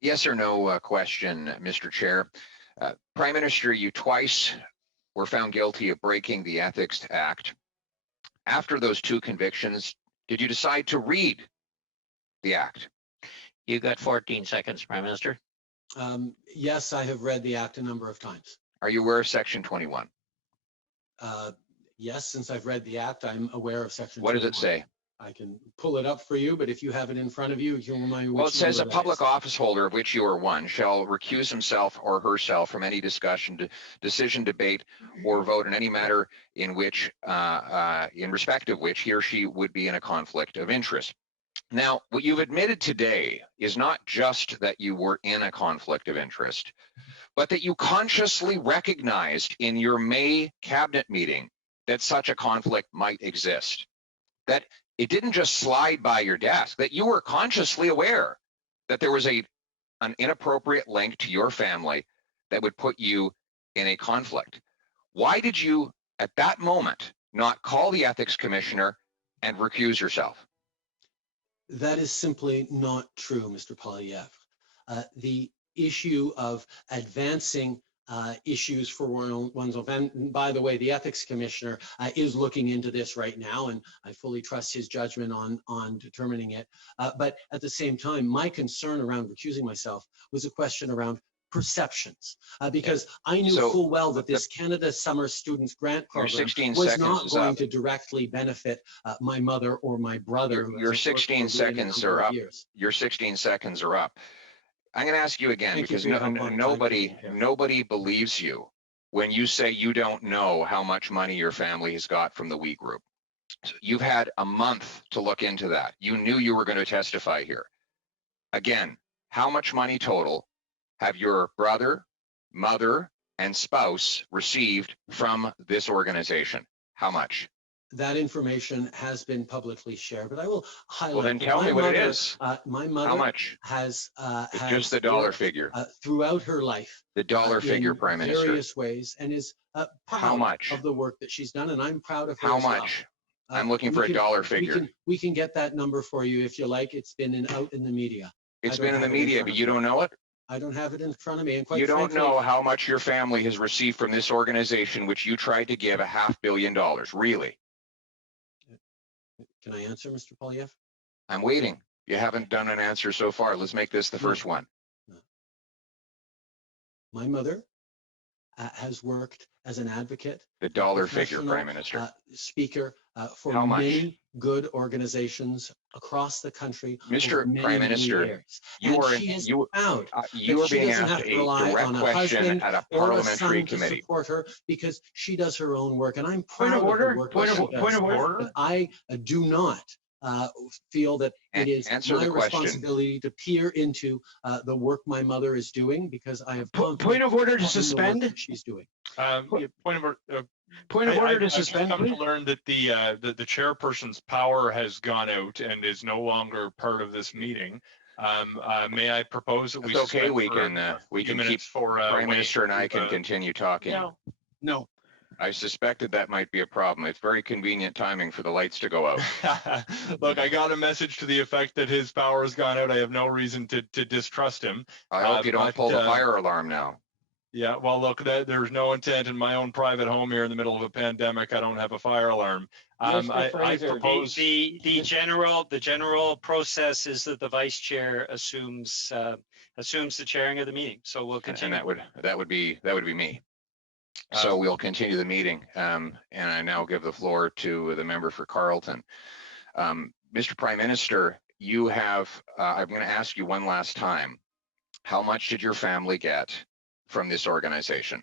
Yes or no question, Mr. Chair. Prime Minister, you twice were found guilty of breaking the Ethics Act. After those two convictions, did you decide to read the Act? You got 14 seconds, Prime Minister. Yes, I have read the Act a number of times. Are you aware of Section 21? Yes, since I've read the Act, I'm aware of Section 21. What does it say? I can pull it up for you, but if you have it in front of you, you can remind me. Well, it says a public office holder, of which you are one, shall recuse himself or herself from any discussion, decision, debate, or vote in any matter in which, in respect of which he or she would be in a conflict of interest. Now, what you've admitted today is not just that you were in a conflict of interest, but that you consciously recognized in your May cabinet meeting that such a conflict might exist. That it didn't just slide by your desk, that you were consciously aware that there was an inappropriate link to your family that would put you in a conflict. Why did you, at that moment, not call the ethics commissioner and recuse yourself? That is simply not true, Mr. Poilievre. The issue of advancing issues for one's own, and by the way, the ethics commissioner is looking into this right now, and I fully trust his judgment on determining it. But at the same time, my concern around recusing myself was a question around perceptions, because I knew full well that this Canada Summer Students Grant Program was not going to directly benefit my mother or my brother. Your 16 seconds are up. Your 16 seconds are up. I'm going to ask you again, because nobody believes you when you say you don't know how much money your family has got from the We Group. So you've had a month to look into that. You knew you were going to testify here. Again, how much money total have your brother, mother, and spouse received from this organization? How much? That information has been publicly shared, but I will highlight. Well, then tell me what it is. My mother how much? has just the dollar figure throughout her life. The dollar figure, Prime Minister. Various ways, and is proud of the work that she's done, and I'm proud of her. How much? I'm looking for a dollar figure. We can get that number for you if you like. It's been out in the media. It's been in the media, but you don't know it? I don't have it in front of me. And quite you don't frankly, know how much your family has received from this organization, which you tried to give $500 million, really? Can I answer, Mr. Poilievre? I'm waiting. You haven't done an answer so far. Let's make this the first one. My mother has worked as an advocate. The dollar figure, Prime Minister. Speaker for many good organizations across the country. Mr. Prime Minister, you are being asked a direct question at a parliamentary committee. Support her because she does her own work, and I'm proud of the work that she does. Point of order. But I do not feel that it is my responsibility to peer into the work my mother is doing, because I have point of order to suspend. She's doing. Point of order to suspend. I've come to learn that the chairperson's power has gone out and is no longer part of this meeting. May I propose that we? It's okay. We can keep Prime Minister and I can continue talking. No. I suspected that might be a problem. It's very convenient timing for the lights to go out. Look, I got a message to the effect that his power has gone out. I have no reason to distrust him. I hope you don't pull the fire alarm now. Yeah, well, look, there's no intent in my own private home here in the middle of a pandemic. I don't have a fire alarm. I propose the general process is that the vice chair assumes the chairing of the meeting. So we'll continue. And that would be me. So we'll continue the meeting, and I now give the floor to the member for Carleton. Mr. Prime Minister, you have, I'm going to ask you one last time, how much did your family get from this organization?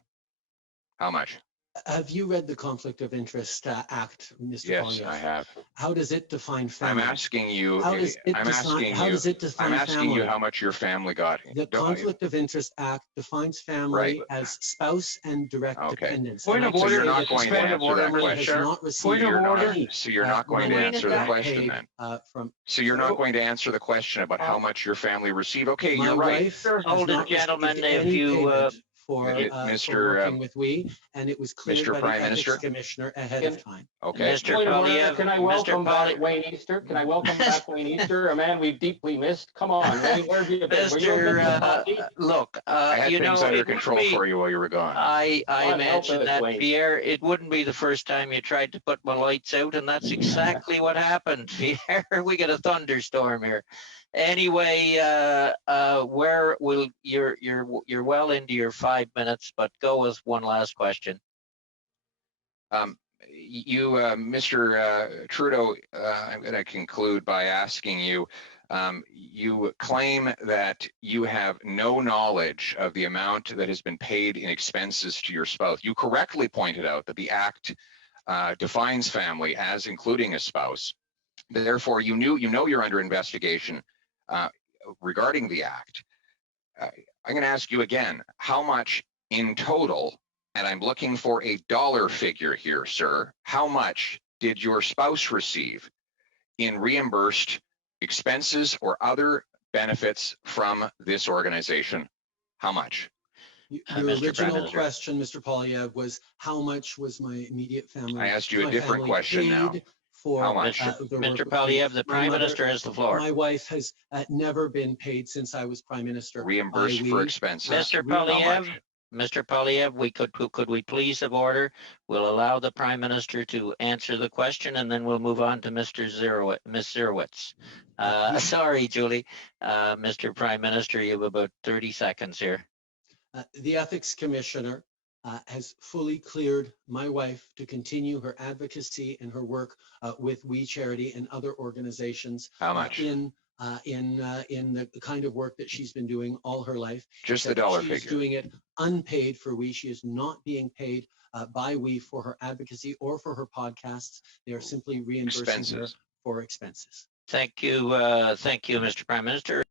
How much? Have you read the Conflict of Interest Act, Mr. Yes, Poilievre? I have. How does it define family? I'm asking you. How does it define I'm asking family? you how much your family got. The Conflict of Interest Act defines family as spouse and direct dependents. Point of order. So you're not going to answer that question. Point of order. So you're not going to answer the question then. So you're not going to answer the question about how much your family received. Okay, you're right. Hold it, gentlemen. If you for Mr. working with we, and it was cleared Mr. by Prime the ethics Minister? commissioner ahead of time. Okay. Mr. Point of order, Poilievre, can I Mr. welcome back Poilievre, Wayne Easter? Can I welcome back Wayne Easter, a man we've deeply missed? Come on, Wayne, where have you been? Were you a bit of a puppy? look, I had you things know, under it wouldn't control be, for you while you were gone. I God help mentioned us, that, Wayne. Pierre, it wouldn't be the first time you tried to put my lights out, and that's exactly what happened, Pierre. We got a thunderstorm here. Anyway, where will you're well into your 5 minutes, but go with one last question. Mr. Trudeau, I'm going to conclude by asking you, you claim that you have no knowledge of the amount that has been paid in expenses to your spouse. You correctly pointed out that the Act defines family as including a spouse. Therefore, you know you're under investigation regarding the Act. I'm going to ask you again, how much in total, and I'm looking for a dollar figure here, sir, how much did your spouse receive in reimbursed expenses or other benefits from this organization? How much? Your Mr. Prime original Minister. question, Mr. Poilievre, was how much was my immediate family? I asked you a my different family question now. paid for How much? the work Mr. of Poilievre, the my Prime mother- Minister has the floor. My wife has never been paid since I was Prime Minister. Reimbursed by for we. expenses. Mr. How Poilievre, much? Mr. Poilievre, could we please have order? We'll allow the Prime Minister to answer the question, and then we'll move on to Ms. Zerowitz. Sorry, Julie. Mr. Prime Minister, you have about 30 seconds here. The ethics commissioner has fully cleared my wife to continue her advocacy and her work with We Charity and other organizations. How much? In the kind of work that she's been doing all her life. Just the dollar She's figure. doing it unpaid for We. She is not being paid by We for her advocacy or for her podcasts. They are simply reimbursing her Expenses. for expenses. Thank you, Mr. Prime Minister.